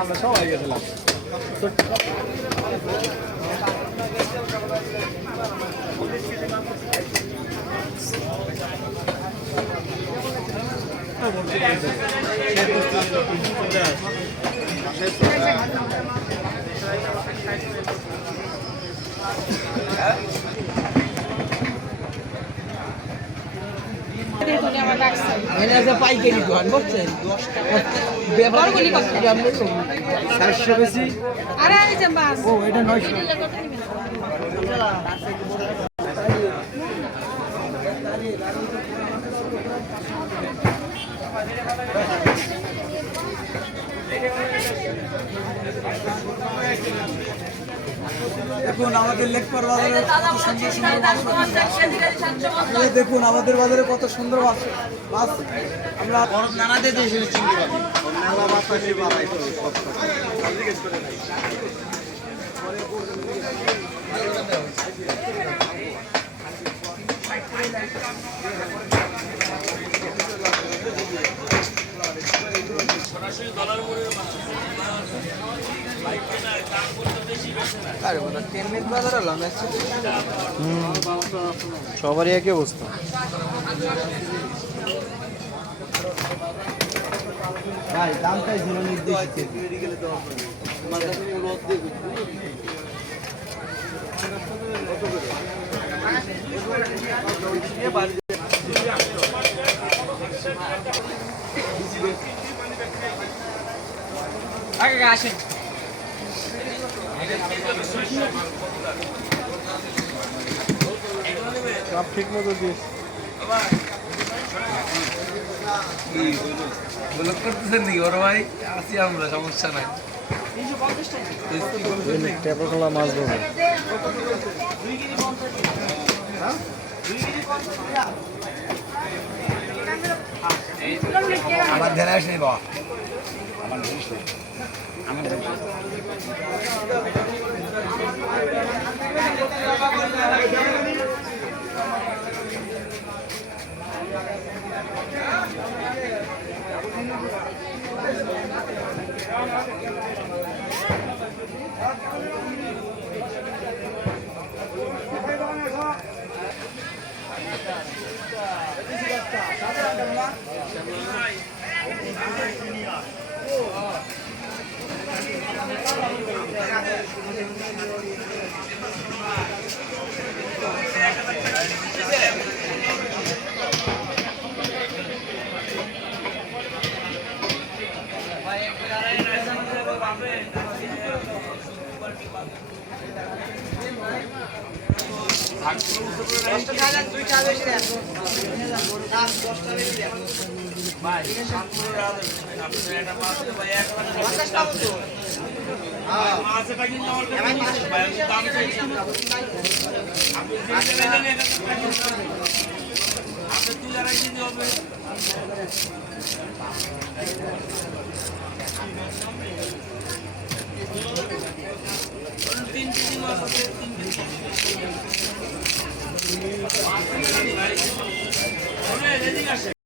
আমরা সবাই গেছিলাম পাইকারি দোকান বুঝছেন 400 বেশি ও এটা 900 দেখুন আমাদের লেকপার বাজারে দেখুন আমাদের বাজারে কত সুন্দর মাছ আমরা নানাদের দেশে চিংড়ি সবারই একই অবস্থা ভাই দামটাই ছিল নির্দিষ্ট আগে আসেন সব ঠিক মতো দিস ব্লক করতেছেন নাকি ওর ভাই আসি আমরা সমস্যা নাই টেপাখোলা মাছ ধরবো আমার ধ্যানে আসেনি বাবা আমার আপনি